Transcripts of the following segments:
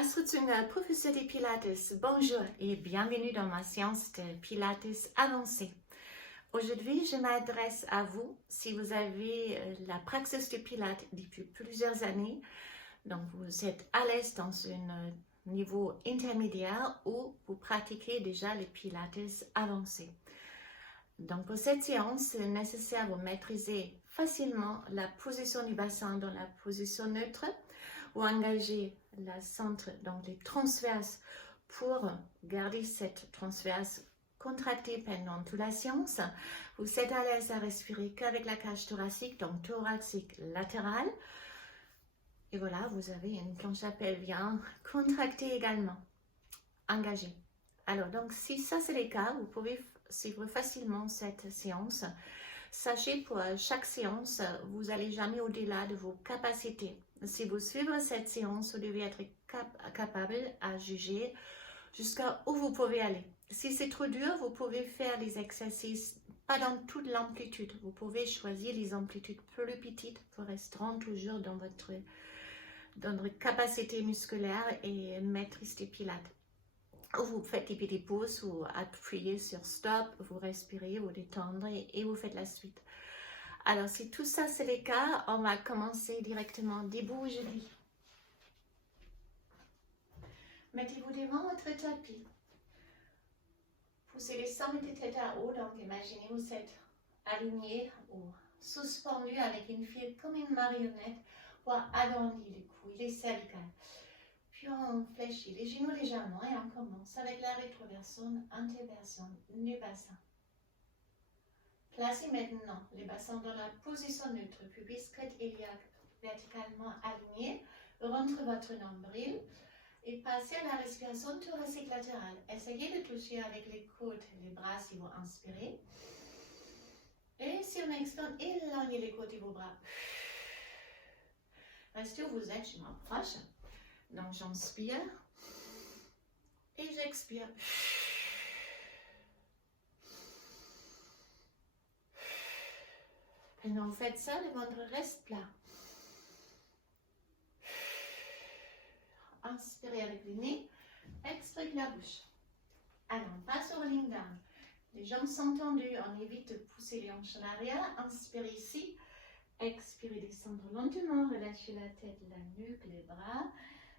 Astrid Zünger, professeur de Pilates, bonjour et bienvenue dans ma séance de Pilates avancée. Aujourd'hui, je m'adresse à vous si vous avez la praxis de Pilates depuis plusieurs années, donc vous êtes à l'aise dans un niveau intermédiaire ou vous pratiquez déjà les Pilates avancés. Donc pour cette séance, c'est nécessaire de maîtriser facilement la position du bassin dans la position neutre ou engager la centre, donc les transverses, pour garder cette transverse contractée pendant toute la séance. Vous êtes à l'aise à respirer qu'avec la cage thoracique, donc thoracique latérale. Et voilà, vous avez une planche à pelvien contractée également, engagée. Alors, donc, si ça c'est le cas, vous pouvez suivre facilement cette séance. Sachez pour chaque séance, vous n'allez jamais au-delà de vos capacités. Si vous suivez cette séance, vous devez être capable à juger jusqu'à où vous pouvez aller. Si c'est trop dur, vous pouvez faire les exercices pas dans toute l'amplitude. Vous pouvez choisir les amplitudes plus petites pour rester toujours dans votre capacité musculaire et maîtrise des pilates. Vous faites des petites pauses, vous appuyez sur stop, vous respirez, vous détendez et vous faites la suite. Alors, si tout ça c'est le cas, on va commencer directement debout aujourd'hui. Mettez-vous devant votre tapis. Poussez les sommes de tête à haut, donc imaginez vous êtes aligné ou suspendu avec une file comme une marionnette pour agrandir les couilles, les cervicales. Puis on fléchit les genoux légèrement et on commence avec la rétroversion, antéversion du bassin. Placez maintenant les bassins dans la position neutre, pubis crête-iliaque verticalement aligné. Rentre votre nombril et passez à la respiration thoracique latérale. Essayez de toucher avec les côtes les bras si vous inspirez. Et si on expire, éloignez les côtes et vos bras. Restez où vous êtes, je m'approche. Donc j'inspire et j'expire. Pendant que vous faites ça, le ventre reste plat. Inspirez avec le nez, expirez avec la bouche. Alors on passe au rolling down. Les jambes sont tendues, on évite de pousser les hanches en arrière. Inspirez ici, expirez, descendre lentement, relâchez la tête, la nuque, les bras.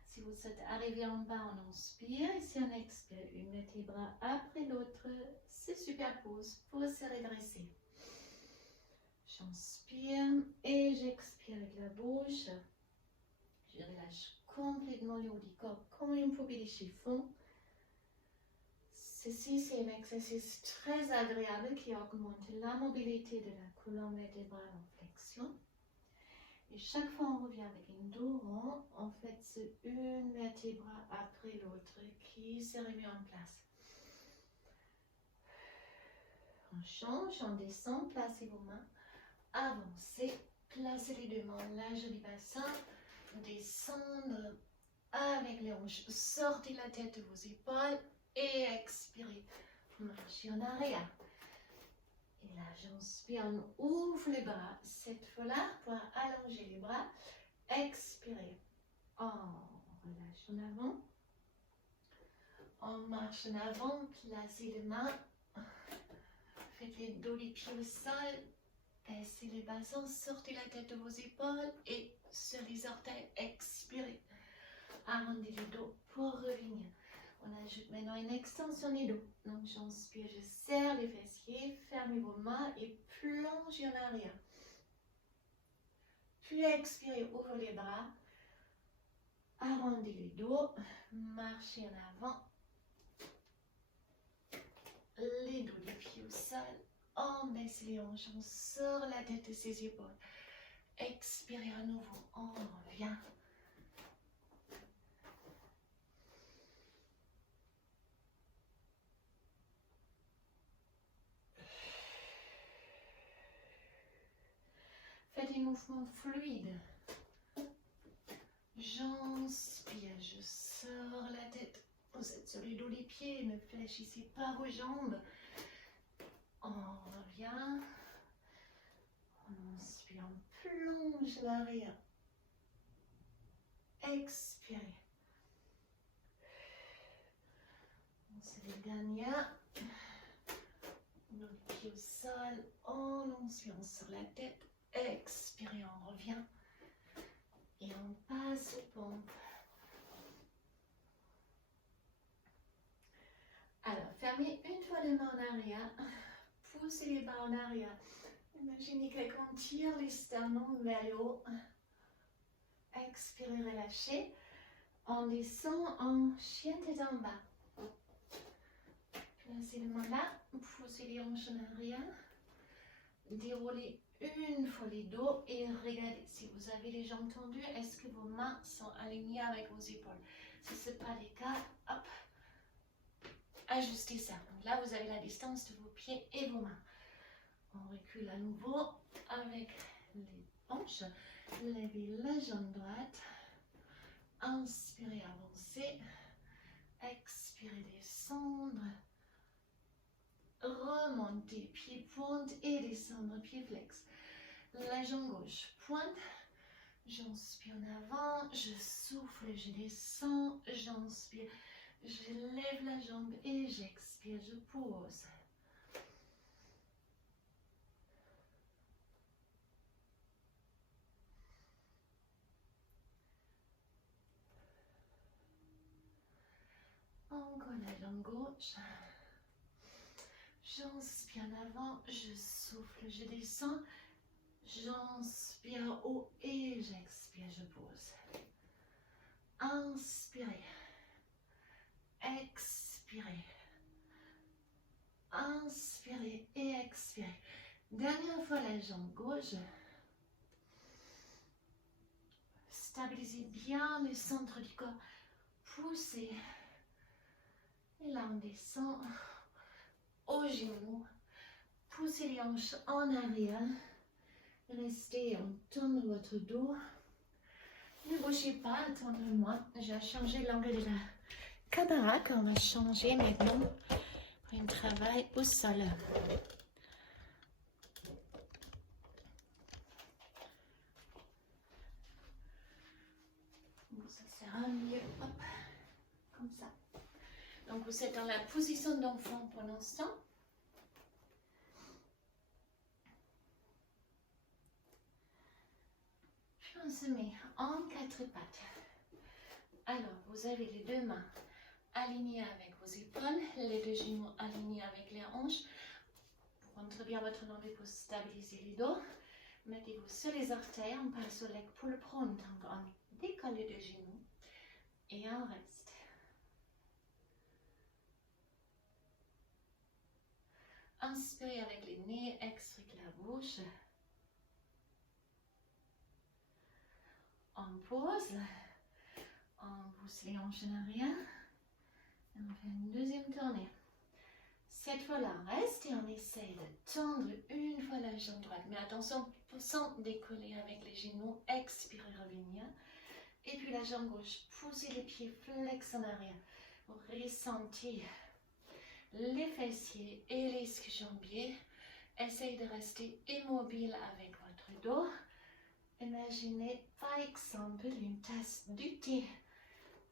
Si vous êtes arrivé en bas, on inspire. Et si on expire, une vertèbre après l'autre, se superpose pour se redresser. J'inspire et j'expire avec la bouche. Je relâche complètement le haut du corps comme une poupée de chiffon. Ceci, c'est un exercice très agréable qui augmente la mobilité de la colonne vertébrale en flexion. Et chaque fois, on revient avec une dos rond. En fait, c'est une vertèbre après l'autre qui se remet en place. On change, on descend, placez vos mains, avancez, placez les deux mains large du bassin, descendre avec les hanches, sortez la tête de vos épaules et expirez, marchez en arrière. Et là, j'inspire, on ouvre les bras, cette fois-là, pour allonger les bras, expirez, on relâche en avant, on marche en avant, placez les mains, faites les dos des pieds au sol, baissez les bassins, sortez la tête de vos épaules et sur les orteils, expirez, arrondissez le dos pour revenir. On ajoute maintenant une extension du dos. Donc j'inspire, je serre les fessiers, fermez vos mains et plongez en arrière. Puis expirez, ouvrez les bras, arrondissez le dos, marchez en avant. Les dos des pieds au sol, on baisse les hanches, on sort la tête de ses épaules. Expirez à nouveau, on revient. Faites des mouvements fluides. J'inspire, je sors la tête. Vous êtes sur le dos des pieds, ne fléchissez pas vos jambes. On revient. On inspire, on plonge l'arrière. Expirez. au sol. En inspirant sur la tête. Expirez, on revient. Et on passe aux pompes. Alors, fermez une fois les mains en arrière. Poussez les bras en arrière. Imaginez quelqu'un tire les sternums vers le haut. Expirez, relâchez. On descend en chien tête en bas. Placez les mains là. Poussez les hanches en arrière. Déroulez une fois les dos et regardez si vous avez les jambes tendues. Est-ce que vos mains sont alignées avec vos épaules? Si ce n'est pas le cas, hop, ajustez ça. Donc là, vous avez la distance de vos pieds et vos mains. On recule à nouveau avec les hanches. Levez la jambe droite. Inspirez, avancez. Expirez, descendre. Remontez, pied pointe et descendre, pied flex. La jambe gauche pointe. J'inspire en avant. Je souffle, je descends. J'inspire. Je lève la jambe et j'expire, je pose. Encore la jambe gauche. J'inspire en avant, je souffle, je descends. J'inspire haut et j'expire, je pose. Inspirez. Expirez. Inspirez et expirez. Dernière fois la jambe gauche. Stabilisez bien le centre du corps. Poussez. Et là on descend aux genoux. Poussez les hanches en arrière. Restez en tendre votre dos. Ne bougez pas, attendez-moi. J'ai changé l'angle de la caméra qu'on va changer maintenant pour un travail au sol. Bon, ça sera mieux. Hop, comme ça. Donc vous êtes dans la position d'enfant pour l'instant. Puis on se met en quatre pattes. Alors vous avez les deux mains alignées avec vos épaules, les deux genoux alignés avec les hanches. Vous rentrez bien votre nombril pour stabiliser les dos. Mettez-vous sur les orteils, on passe au leg pour le prendre. Donc on décolle les deux genoux et on reste. Inspirez avec les nez, expirez la bouche. On pose. On pousse les hanches en arrière. Et on fait une deuxième tournée. Cette fois-là, on reste et on essaye de tendre une fois la jambe droite. Mais attention, sans décoller avec les genoux. Expirez, revenir. Et puis la jambe gauche, poussez les pieds flex en arrière. Vous ressentez les fessiers et les jambiers. Essayez de rester immobile avec votre dos. Imaginez par exemple une tasse de thé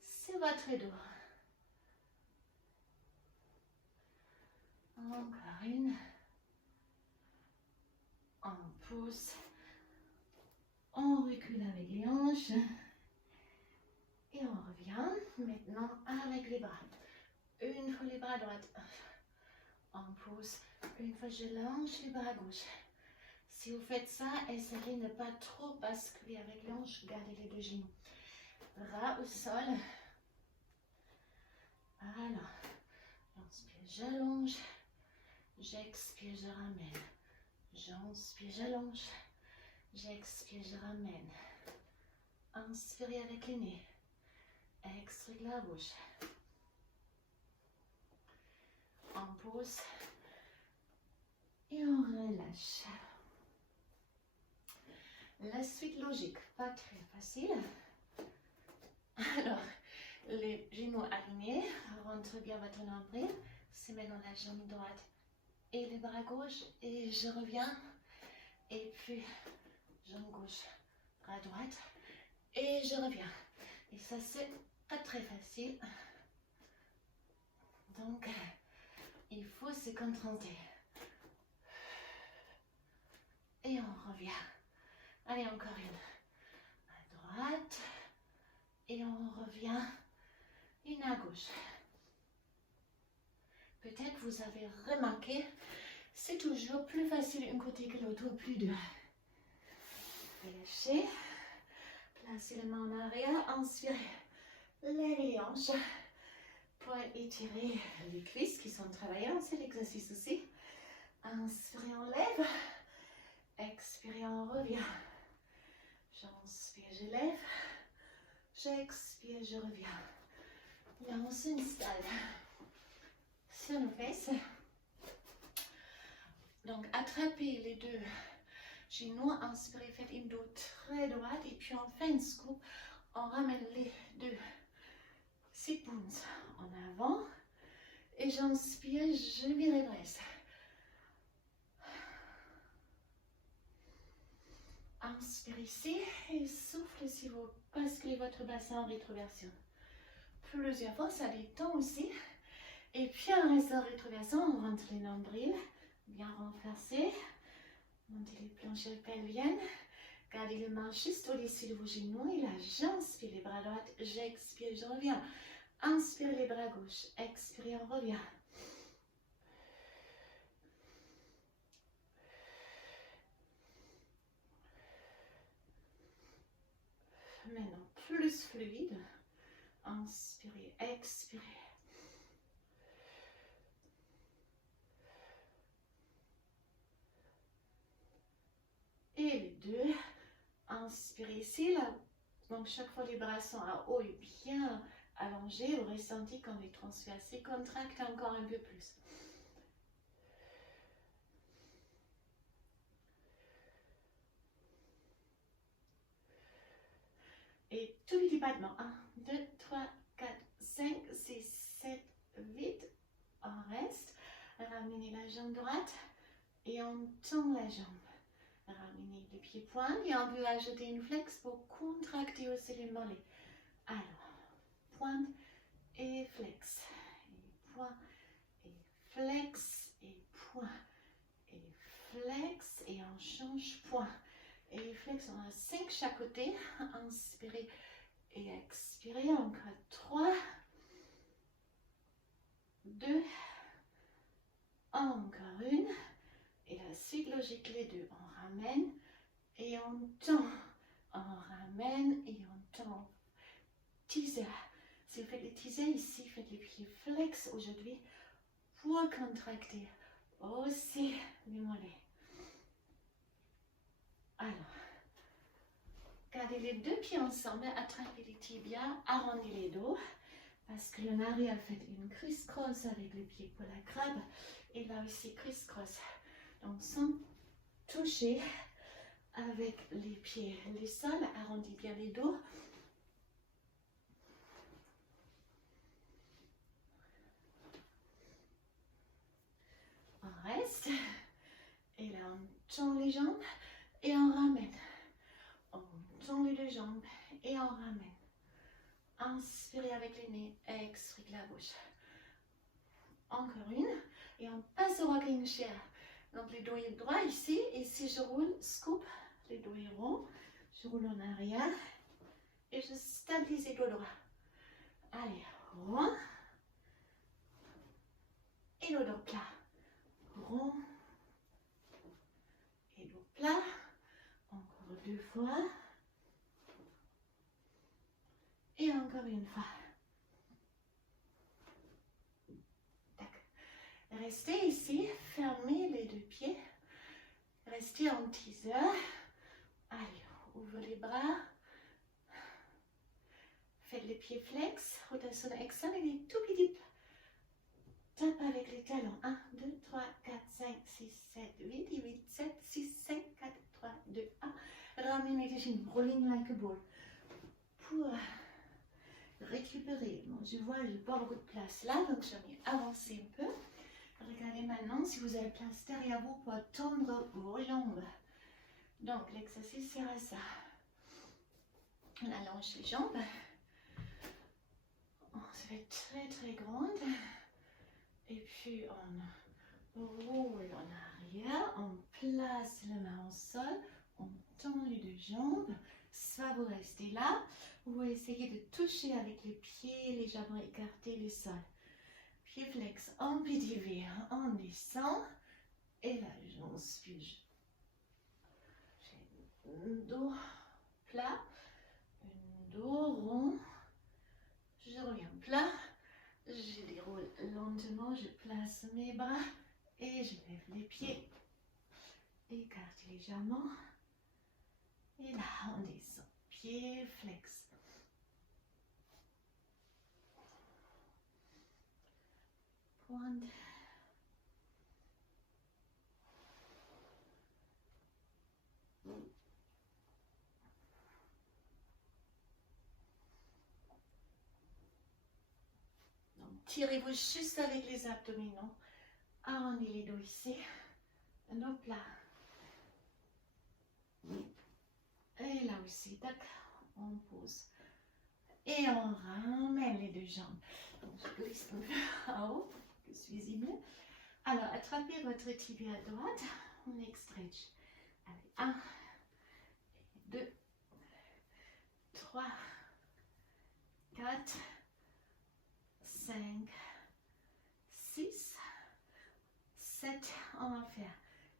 sur votre dos. Encore une. On pousse. On recule avec les hanches. Et on revient maintenant avec les bras. Une fois les bras droits. On pousse. Une fois je lâche les bras gauche. Si vous faites ça, essayez de ne pas trop basculer avec les hanches. Gardez les deux genoux. Bras au sol. Voilà. J'inspire, j'allonge. J'expire, je ramène. J'inspire, j'allonge. J'expire, je ramène. Inspirez avec les nez. Expirez la bouche. On pousse. Et on relâche. La suite logique, pas très facile. Alors, les genoux alignés, rentre bien votre nombril. C'est maintenant la jambe droite et les bras gauche. Et je reviens. Et puis, jambe gauche, bras droite. Et je reviens. Et ça, c'est pas très facile. Donc, il faut se concentrer. Et on revient. Allez, encore une. À droite. Et on revient. Une à gauche. Peut-être vous avez remarqué, c'est toujours plus facile d'un côté que l'autre, plus dur. Relâchez. Placez les mains en arrière. Inspirez. Levez les hanches pour étirer les cuisses qui sont travaillées dans cet exercice aussi. Inspirez, on lève. Expirez, on revient. J'inspire, je lève. J'expire, je reviens. Là, on s'installe sur nos fesses. Donc, attrapez les deux genoux. Inspirez, faites une dos très droite. Et puis, on fait une scoop. On ramène les deux sit bones en avant. Et j'inspire, je m'y redresse. Inspirez ici et soufflez si vous basculez votre bassin en rétroversion. Plusieurs fois, ça détend aussi. Et puis, en restant en rétroversion, on rentre les nombrils, bien renforcés. Montez les planchers pelviennes. Gardez les mains juste au-dessus de vos genoux. Et là, j'inspire les bras droits, j'expire, je reviens. Inspire les bras gauches, expire, on revient. Maintenant, plus fluide. Inspirez, expirez. Et les deux. Inspirez ici, là. Donc, chaque fois, les bras sont à haut et bien allongés. Vous ressentez quand les transverses se contractent encore un peu plus. Et tout petit battement. 1, 2, 3, 4, 5, 6, 7, 8. On reste. Ramenez la jambe droite et on tend la jambe. Ramenez les pieds-points et on peut ajouter une flex pour contracter aussi les mollets. Alors, pointe et flex. Et point et flex et point et flex et on change point. Et flex, on a 5 chaque côté. Inspirez et expirez. Encore 3, 2, encore une. Et la suite logique, les deux. On ramène et on tend. On ramène et on tend. Teaser. Si vous faites les teasers ici, faites les pieds flex aujourd'hui pour contracter aussi les mollets. Alors, gardez les deux pieds ensemble, attrapez les tibias, arrondissez les dos, parce que en arrière, faites une criss-cross avec les pieds pour la crabe, et là aussi criss-cross. Donc, sans toucher avec les pieds, les sols, arrondissez bien les dos. On reste, et là, on tend les jambes, et on ramène. On tend les deux jambes, et on ramène. Inspirez avec les nez, expirez la bouche. Encore une, et on passe au rocking chair. Donc les doigts droits ici, et si je roule, scoop, les doigts ronds, je roule en arrière, et je stabilise les doigts droits. Allez, rond, et le dos plat. Rond, et dos plat. Encore 2 fois. Et encore une fois. Restez ici, fermez les deux pieds. Restez en teaser. Allez, ouvrez les bras. Faites les pieds flex, rotation externe et des tout petits tapes avec les talons. 1, 2, 3, 4, 5, 6, 7, 8, 8, 7, 6, 5, 4, 3, 2, 1. Ramenez les genoux, rolling like a ball. Pour récupérer. Bon, je vois, je n'ai pas beaucoup de place là, donc je vais avancer un peu. Regardez maintenant si vous avez place derrière vous pour tendre vos jambes. Donc, l'exercice sera ça. On allonge les jambes. On se fait très très grande. Et puis, on roule en arrière, on place les mains au sol, on tend les deux jambes, soit vous restez là, vous essayez de toucher avec les pieds légèrement écartés le sol. Pied flex en PDV, on descend, et là j'inspire. J'ai un dos plat, un dos rond, je reviens plat, je déroule lentement, je place mes bras et je lève les pieds, écarte légèrement, et là on descend, pied flex. Pointe. Tirez-vous juste avec les abdominaux. Arrondissez les dos ici. Un dos plat. Et là aussi, tac, on pose. Et on ramène les deux jambes. Donc, je glisse un peu en haut pour que ce soit visible. Alors, attrapez votre tibia droite. On stretch. Allez, 1, 2, 3, 4, 5, 6, 7, on va faire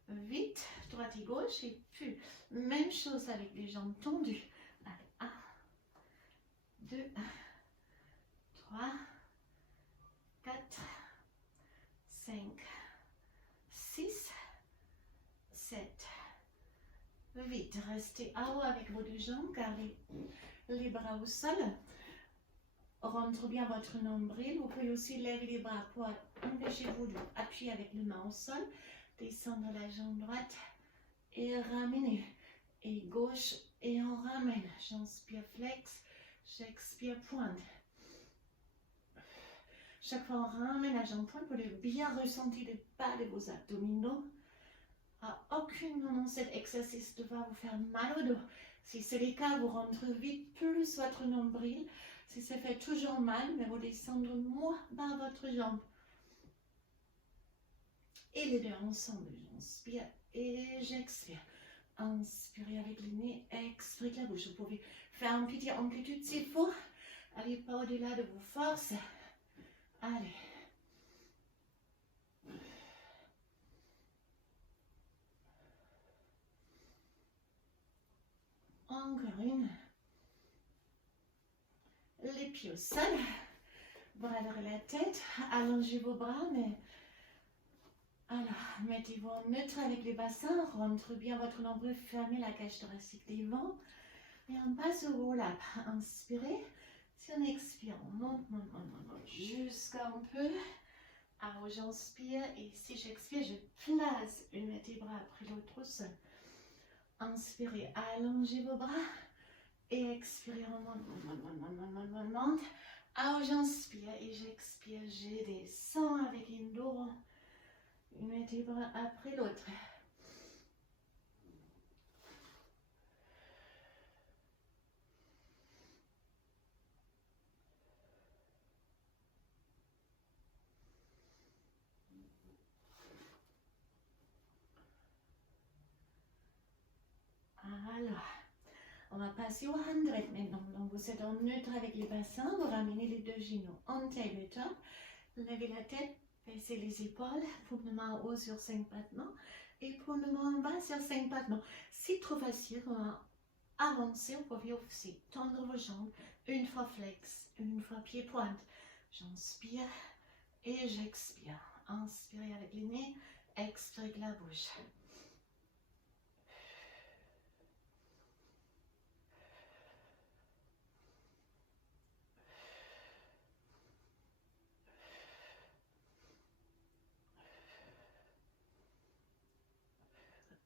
8, droite et gauche, et puis même chose avec les jambes tendues. Allez, 1, 2, 3, 4, 5, 6, 7, 8. Restez en haut avec vos deux jambes, gardez les bras au sol. Rentre bien votre nombril. Vous pouvez aussi lever les bras pour empêcher-vous d'appuyer avec les mains au sol. Descendre la jambe droite et ramener. Et gauche et on ramène. J'inspire flex, j'expire pointe. Chaque fois on ramène la jambe pointe pour bien ressentir le bas de vos abdominaux. À aucun moment cet exercice ne va vous faire mal au dos. Si c'est le cas, vous rentrez vite plus votre nombril. Si ça fait toujours mal, mais vous descendez moins bas votre jambe. Et les deux ensemble, j'inspire et j'expire. Inspirez avec le nez, expirez avec la bouche. Vous pouvez faire une petite amplitude s'il faut. Allez pas au-delà de vos forces. Allez. Encore une. Les pieds au sol. Bras derrière la tête. Allongez vos bras, mais... Alors, mettez-vous en neutre avec les bassins. Rentre bien votre nombril, fermez la cage thoracique devant. Et on passe au roll-up. Inspirez. Si on expire, on monte, monte, monte, monte, monte jusqu'à un peu. Alors, j'inspire et si j'expire, je place une vertébrale après l'autre au sol. Inspirez, allongez vos bras. Et expirez, on monte, monte, monte, monte, monte, monte, monte, monte. Alors, j'inspire et j'expire, je descends avec une dos, une vertébrale après l'autre. Alors, on va passer au 100 maintenant. Donc, vous êtes en neutre avec les bassins, vous ramenez les deux genoux en tabletop, levez la tête, baissez les épaules, paume en haut sur 5 battements et paume en bas sur 5 battements. Si trop facile, on va avancer, vous pouvez aussi tendre vos jambes, une fois flex, une fois pied pointe. J'inspire et j'expire. Inspirez avec le nez, expirez avec la bouche.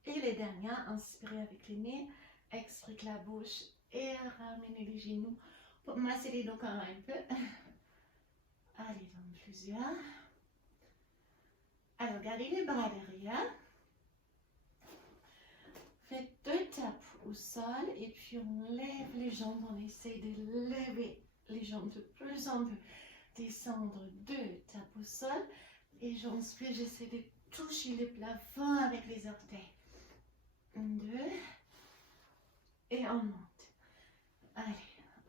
Et les dernières, inspirez avec le nez, expirez avec la bouche et ramenez les genoux pour masser les dos quand même un peu. Allez, dans plusieurs. Alors, gardez les bras derrière. Faites 2 tapes au sol et puis on lève les jambes. On essaie de lever les jambes de plus en plus. Descendre 2 tapes au sol. Et j'inspire, j'essaie de toucher le plafond avec les orteils. 1, 2. Et on monte. Allez,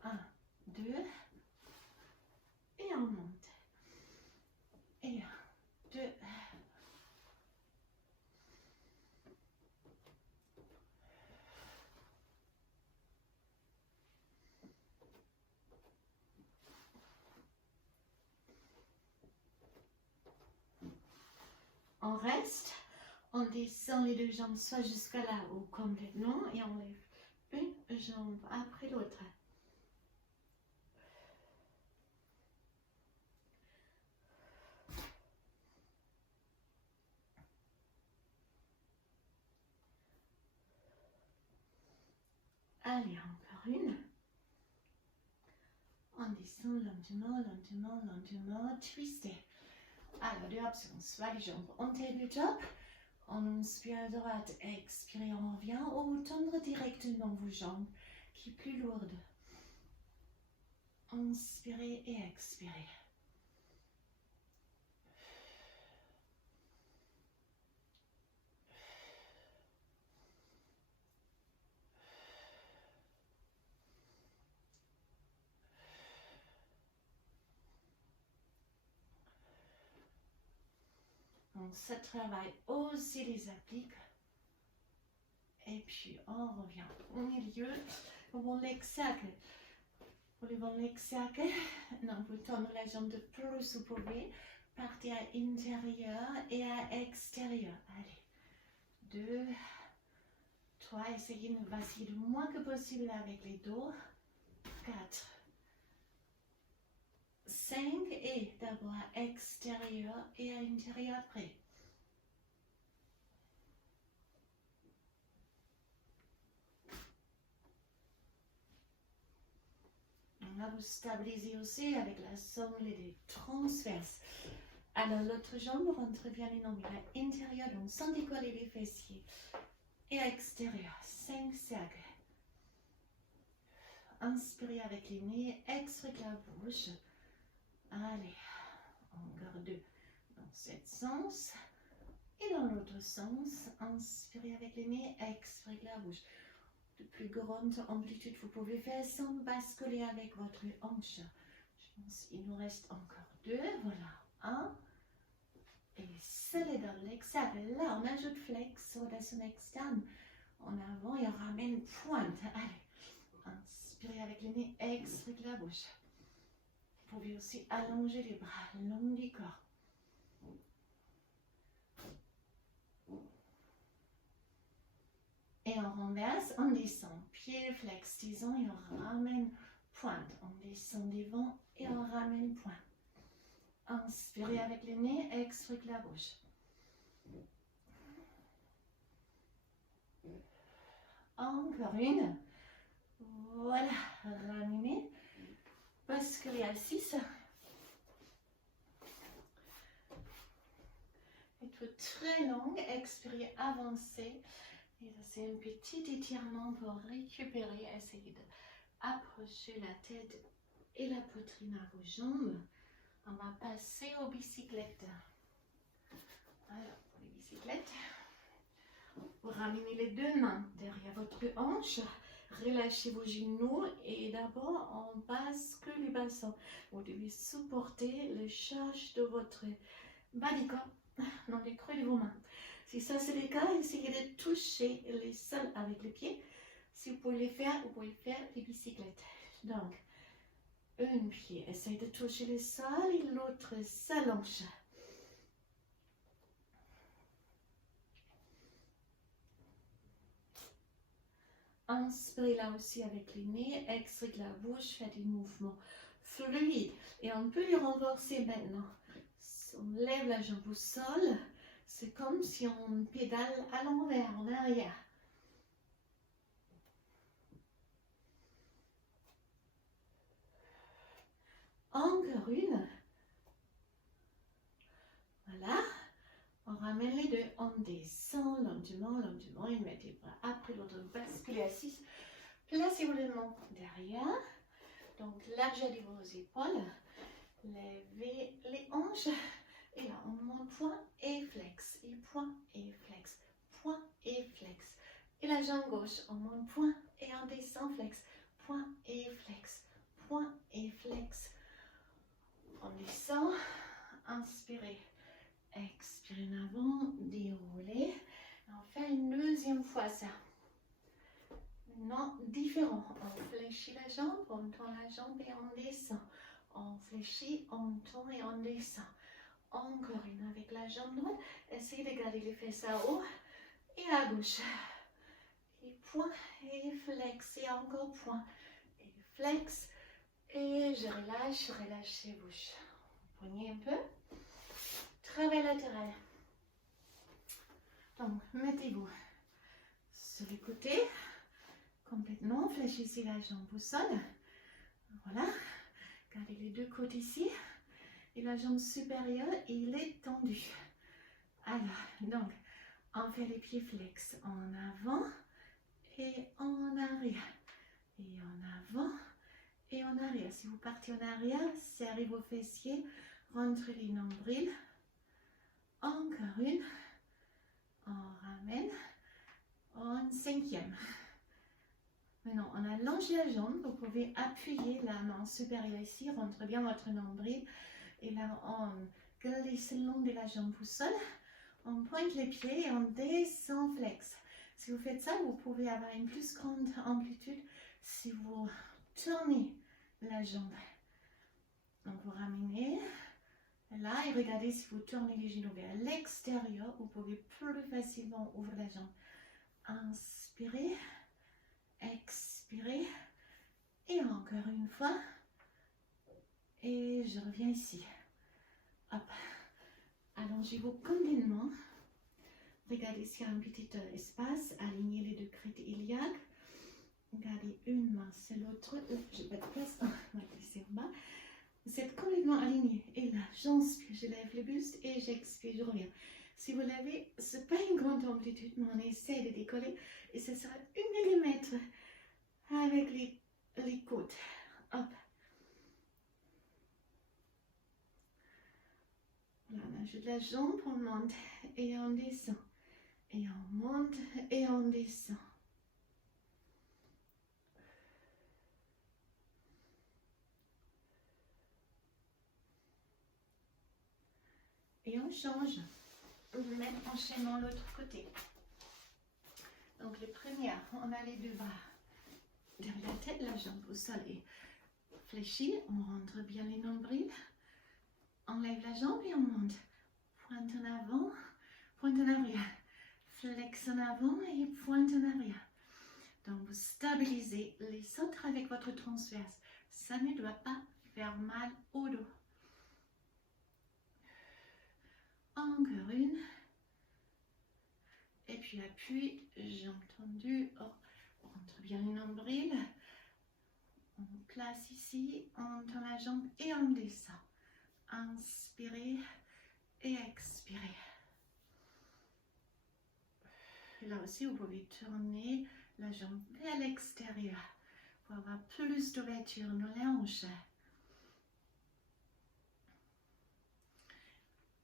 1, 2. Et on monte. Et 1, 2. On reste, on descend les deux jambes soit jusqu'à là ou complètement et on lève une jambe après l'autre. Allez, encore une. On descend lentement, lentement, lentement, twister. Alors, deux options, soit les jambes en tabletop, on inspire à droite, expire, on revient, ou tendre directement vos jambes, qui est plus lourde. Inspirez et expirez. Donc, ça travaille aussi les appliques. Et puis, on revient au milieu. Bon leg circle. Pour le bon leg circle, non, vous tendez la jambe de plus vous pouvez. Partez à intérieur et à extérieur. Allez. 2, 3. Essayez de vaciller le moins que possible avec les dos. 4. 5 et d'abord à extérieur et à intérieur après. On va vous stabiliser aussi avec la sangle des transverses. Alors l'autre jambe rentre bien énormément à l'intérieur, donc sans décoller les fessiers. Et à extérieur, 5 cercles. Inspirez avec les nez, expirez la bouche. Allez, encore 2 dans cet sens. Et dans l'autre sens, inspirez avec les nez, expirez la bouche. De plus grande amplitude, vous pouvez faire sans basculer avec votre hanche. Je pense qu'il nous reste encore 2. Voilà, 1. Et scellez dans l'extérieur. Là, on ajoute flex, rotation externe. En avant et on ramène pointe. Allez, inspirez avec les nez, expirez la bouche. Vous pouvez aussi allonger les bras, le long du corps. Et on renverse, on descend, pied flex, disons, et on ramène pointe. On descend devant et on ramène pointe. Inspirez avec les nez, expirez la bouche. Encore une. Voilà, ramenez. Basculez à 6. Être très longue, expirez, avancez. Et ça, c'est un petit étirement pour récupérer. Essayez d'approcher la tête et la poitrine à vos jambes. On va passer aux bicyclettes. Alors, pour les bicyclettes, vous ramenez les deux mains derrière votre hanche. Relâchez vos genoux et d'abord on bascule le bassin. Vous devez supporter le charge de votre bas du corps dans les creux de vos mains. Si ça c'est le cas, essayez de toucher les sols avec les pieds. Si vous pouvez le faire, vous pouvez faire les bicyclettes. Donc, un pied, essayez de toucher le sol et l'autre s'allonge. Inspirez là aussi avec les nez, expirez la bouche, faites des mouvements fluides. Et on peut les renforcer maintenant. On lève la jambe au sol, c'est comme si on pédale à l'envers, en arrière. Encore une. Voilà. On ramène les deux, on descend lentement, lentement, et mettez les bras après l'autre, basculez à 6. Placez-vous le menton derrière, donc largez vos épaules, levez les hanches, et là on monte point et flex, et jambe gauche, on monte point et on descend, flex, point et flex, point et flex. On descend, inspirez, expirez en avant, déroulez. On fait une deuxième fois ça. Non, différent. On fléchit la jambe, on tend la jambe et on descend. On fléchit, on tend et on descend. Encore une avec la jambe droite. Essayez de garder les fesses à haut et à gauche. Et point et flex et encore point et flex. Et je relâche les bouches. Poignez un peu. Travail latéral. Donc, mettez-vous sur le côté. Complètement. Fléchissez la jambe au sol. Voilà. Gardez les deux côtés ici. Et la jambe supérieure, il est tendu. Alors, donc, on fait les pieds flex en avant et en arrière. Et en avant et en arrière. Si vous partez en arrière, serrez vos fessiers, rentrez les nombrils. Encore une. On ramène. En cinquième. Maintenant, on allonge la jambe. Vous pouvez appuyer la main supérieure ici, rentre bien votre nombril. Et là, on glisse le long de la jambe au sol. On pointe les pieds et on descend flex. Si vous faites ça, vous pouvez avoir une plus grande amplitude si vous tournez la jambe. Donc, vous ramenez là et regardez si vous tournez les genoux vers l'extérieur, vous pouvez plus facilement ouvrir la jambe. Inspirez, expirez et encore une fois. Et je reviens ici. Hop. Allongez-vous complètement. Regardez s'il y a un petit espace. Alignez les deux crêtes iliaques. Gardez une main sur l'autre. J'ai pas de place. On va glisser en bas. Vous êtes complètement aligné. Et là, j'inspire, je lève le buste et j'expire, je reviens. Si vous l'avez, ce n'est pas une grande amplitude, mais on essaie de décoller. Et ce sera 1 mm avec les côtes. Hop. Voilà, on ajoute la jambe, on monte et on descend. Et on monte et on descend. Et on change. Même enchaînement l'autre côté. Donc les premières, on a les deux bras derrière la tête, la jambe au sol et fléchie. On rentre bien les nombrils. On lève la jambe et on monte. Pointe en avant, pointe en arrière. Flex en avant et pointe en arrière. Donc vous stabilisez les centres avec votre transverse. Ça ne doit pas faire mal au dos. Encore une. Et puis appui, jambe tendue. Oh, on rentre bien le nombril. On place ici, on tend la jambe et on descend. Inspirez et expirez. Là aussi, vous pouvez tourner la jambe vers l'extérieur pour avoir plus d'ouverture dans les hanches.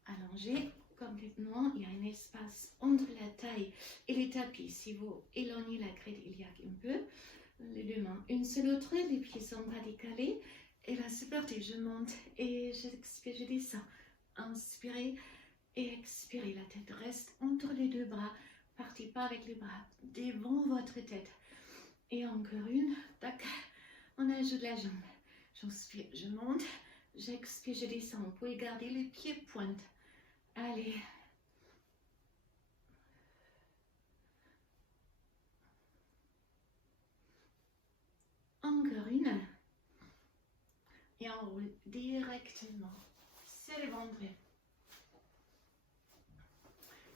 Allongez complètement, il y a un espace entre la taille et les tapis. Si vous éloignez la crête iliaque un peu, les deux mains une sur l'autre, les pieds sont pas décalés. Et là, c'est parti, je monte et j'expire, je descends. Inspirez et expirez. La tête reste entre les deux bras. Partez pas avec les bras devant votre tête. Et encore une, tac, on ajoute la jambe. J'inspire, je monte, j'expire, je descends. Vous pouvez garder les pieds pointe. Allez. Encore une. Et on roule directement. C'est le ventre.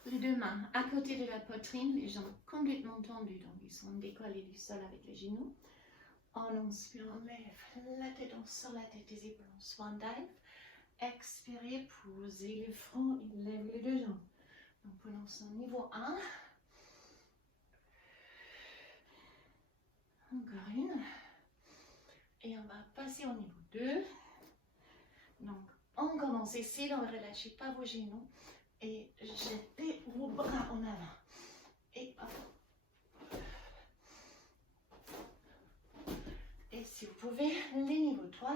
Les deux mains à côté de la poitrine, les jambes complètement tendues, donc ils sont décollés du sol avec les genoux. En inspirant, on lève la tête, on sort la tête des épaules, on swan dive. Expirez, posez le front et lève les deux jambes. Donc prenons son niveau 1. Encore une. Et on va passer au niveau 2. Donc on commence ici, donc ne relâchez pas vos genoux. Et jetez vos bras en avant. Et hop. si vous pouvez, les niveaux 3.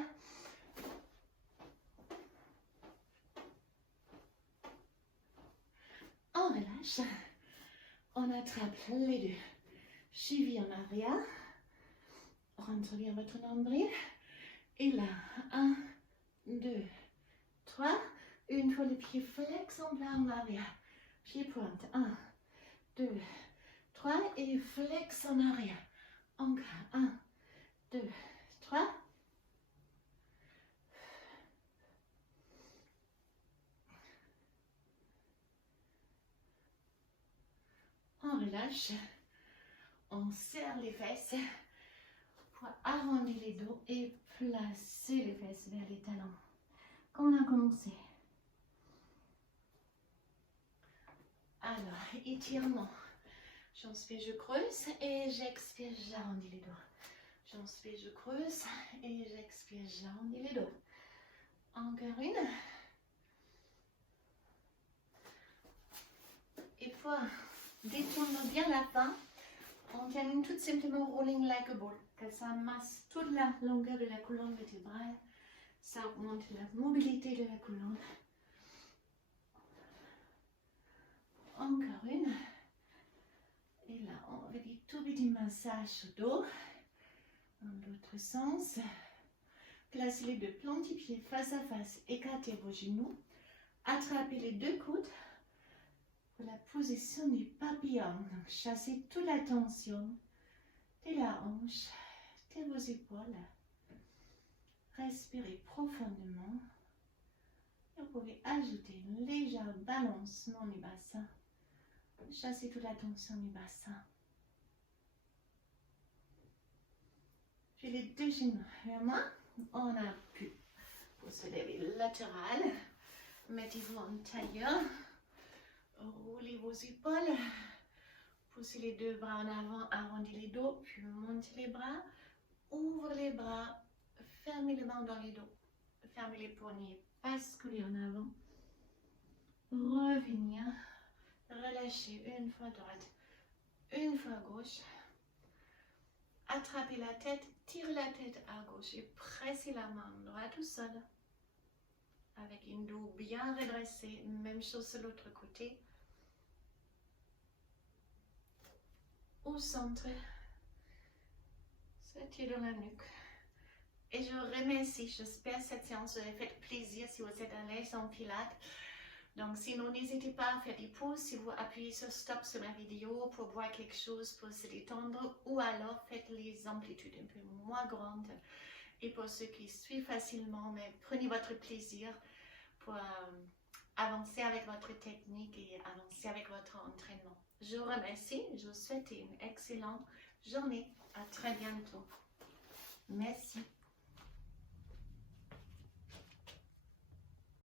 On relâche. On attrape les deux chevilles en arrière. Rentre bien votre nombril. Et là, 1, 2, 3. Une fois le pied flex en plat en arrière. Pied pointe. 1, 2, 3. Et flex en arrière. Encore. 1, 2, 3. On relâche. On serre les fesses pour arrondir les dos et placer les fesses vers les talons. Comme on a commencé. Alors, étirement. J'inspire, je creuse et j'expire, j'arrondis les dos. J'inspire, je creuse et j'expire, j'arrondis les dos. Encore une. Et pour détourner bien la fin, on termine tout simplement rolling like a ball. Que ça masse toute la longueur de la colonne vertébrale. Ça augmente la mobilité de la colonne. Encore une. Et là, on fait des tout petits massages au dos. Dans l'autre sens. Placez les deux plantipieds face à face. Écartez vos genoux. Attrapez les deux coudes pour la position du papillon. Donc, chassez toute la tension de la hanche, de vos épaules. Respirez profondément. Et vous pouvez ajouter une légère balancement du bassin. Chassez toute la tension du bassin. J'ai les deux genoux vers moi. On appuie pour se lever latéral. Mettez-vous en tailleur. Roulez vos épaules. Poussez les deux bras en avant, arrondissez les dos, puis montez les bras. Ouvrez les bras. Fermez les mains dans les dos. Fermez les poignets. Basculez en avant. Revenir. Relâchez une fois droite, une fois gauche. Attrapez la tête, tirez la tête à gauche et pressez la main droite tout seul. Avec une dos bien redressée, même chose de l'autre côté. Au centre, s'étire dans la nuque. Et je vous remercie, j'espère que cette séance vous a fait plaisir si vous êtes à l'aise en pilates. Donc sinon, n'hésitez pas à faire des pauses si vous appuyez sur stop sur ma vidéo pour voir quelque chose, pour se détendre, ou alors faites les amplitudes un peu moins grandes. Et pour ceux qui suivent facilement, mais prenez votre plaisir pour avancer avec votre technique et avancer avec votre entraînement. Je vous remercie, je vous souhaite une excellente journée. À très bientôt. Merci.